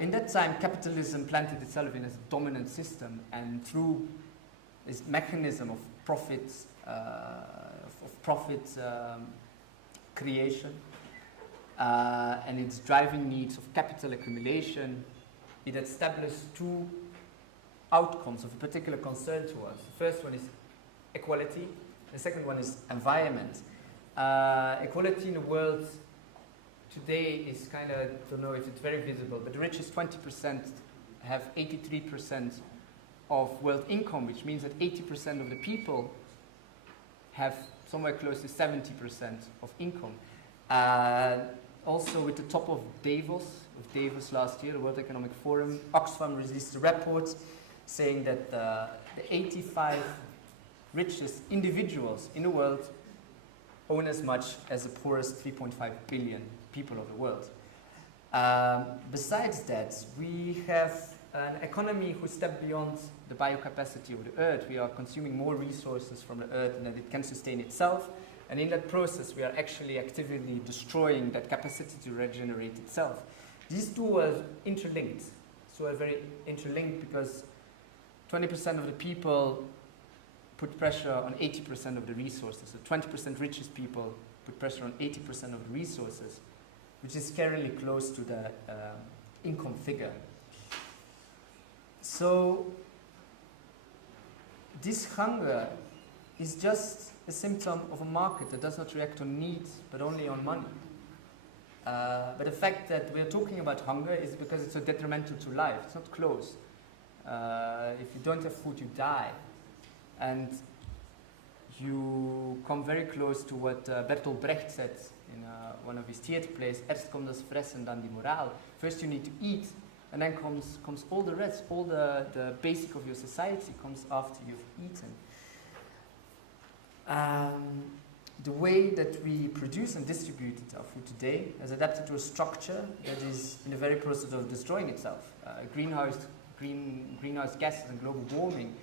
In that time, capitalism planted itself in as a dominant system, and through this mechanism of profits, creation, and its driving needs of capital accumulation, it established two outcomes of a particular concern to us. The first one is equality, the second one is environment. Equality in the world today is kind of, I don't know if it's very visible, but the richest 20% have 83% of world income, which means that 80% of the people have somewhere close to 70% of income. Also, with the top of Davos last year, the World Economic Forum, Oxfam released a report saying that the 85 richest individuals in the world own as much as the poorest 3.5 billion people of the world. Besides that, we have an economy who stepped beyond the biocapacity of the earth. We are consuming more resources from the earth than that it can sustain itself. And in that process, we are actually actively destroying that capacity to regenerate itself. These two are interlinked. So are very interlinked because 20% of the people put pressure on 80% of the resources. So 20% richest people put pressure on 80% of the resources, which is scarily close to the income figure. So this hunger is just a symptom of a market that does not react on needs, but only on money. But the fact that we're talking about hunger is because it's so detrimental to life. It's not close. If you don't have food, you die. And you come very close to what Bertolt Brecht said in one of his theater plays, Erst kommt das Fressen, dann die Moral. First you need to eat, and then comes all the rest, all the basic of your society comes after you've eaten. The way that we produce and distribute our food today has adapted to a structure that is in the very process of destroying itself. Greenhouse gases and global warming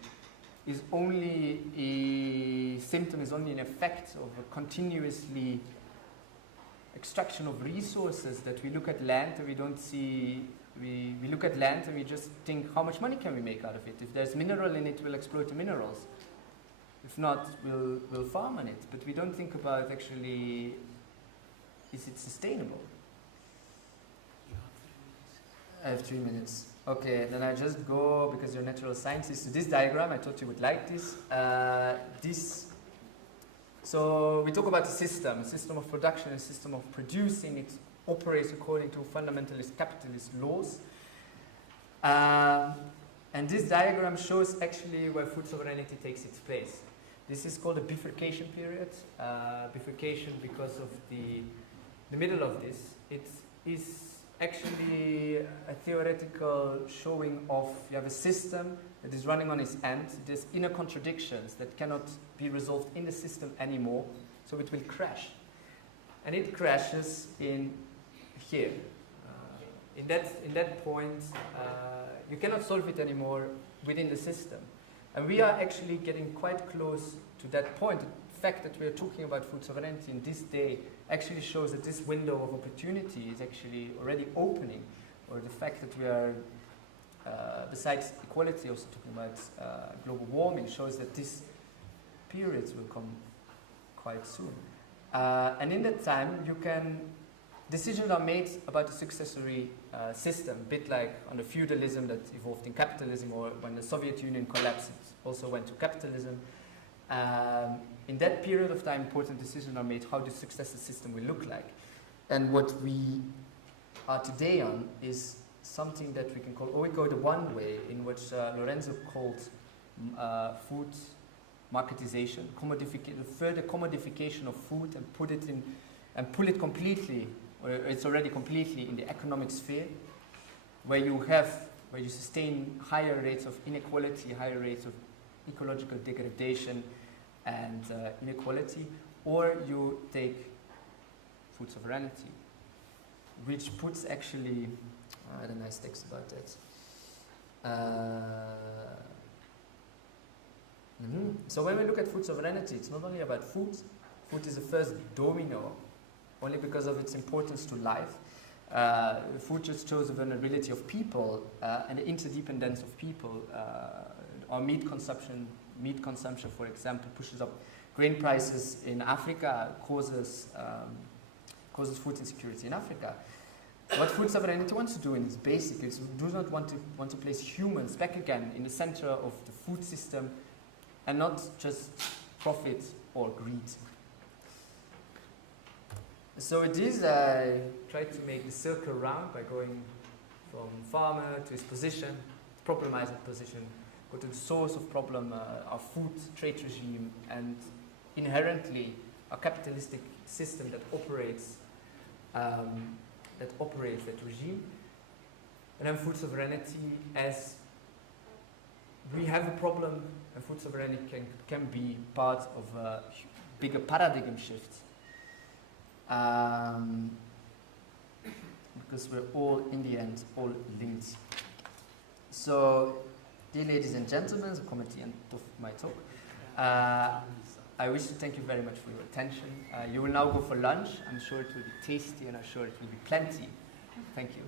is only a symptom, is only an effect of a continuously extraction of resources that we look at land and we don't see, we look at land and we just think how much money can we make out of it. If there's mineral in it, we'll exploit the minerals. If not, we'll farm on it. But we don't think about actually, is it sustainable? I have 3 minutes. Okay, then I just go, because you're natural scientists, to this diagram. I thought you would like this. So we talk about a system of production, a system of producing. It operates according to fundamentalist capitalist laws. And this diagram shows actually where food sovereignty takes its place. This is called a bifurcation period. Bifurcation because of the middle of this. It is actually a theoretical showing of, you have a system that is running on its end. There's inner contradictions that cannot be resolved in the system anymore, so it will crash. And it crashes in here. In that point, you cannot solve it anymore within the system. And we are actually getting quite close to that point. The fact that we are talking about food sovereignty in this day actually shows that this window of opportunity is actually already opening, or the fact that we are, besides equality, also talking about global warming, shows that these periods will come quite soon. And in that time, decisions are made about the successory system, a bit like on the feudalism that evolved in capitalism, or when the Soviet Union collapsed, it also went to capitalism. In that period of time, important decisions are made how the successor system will look like. And what we are today on is something that we can call, or we go the one way, in which Lorenzo called food marketization, the further commodification of food, and pull it completely, or it's already completely in the economic sphere, where you sustain higher rates of inequality, higher rates of ecological degradation and inequality, or you take food sovereignty, which puts actually, I had a nice text about that. So when we look at food sovereignty, it's not only about food. Food is the first domino, only because of its importance to life. Food just shows the vulnerability of people and the interdependence of people. Our meat consumption, for example, pushes up grain prices in Africa, causes food insecurity in Africa. What food sovereignty wants to do in its basic is do not want to place humans back again in the center of the food system and not just profit or greed. So it is, I tried to make the circle round by going from farmer to his position, problemize that position, go to the source of problem, our food trade regime, and inherently a capitalistic system that operates that regime. And then food sovereignty, as we have a problem, and food sovereignty can be part of a bigger paradigm shift. Because we're all, in the end, all linked. So, dear ladies and gentlemen, the committee end of my talk. I wish to thank you very much for your attention. You will now go for lunch. I'm sure it will be tasty and I'm sure it will be plenty. Thank you.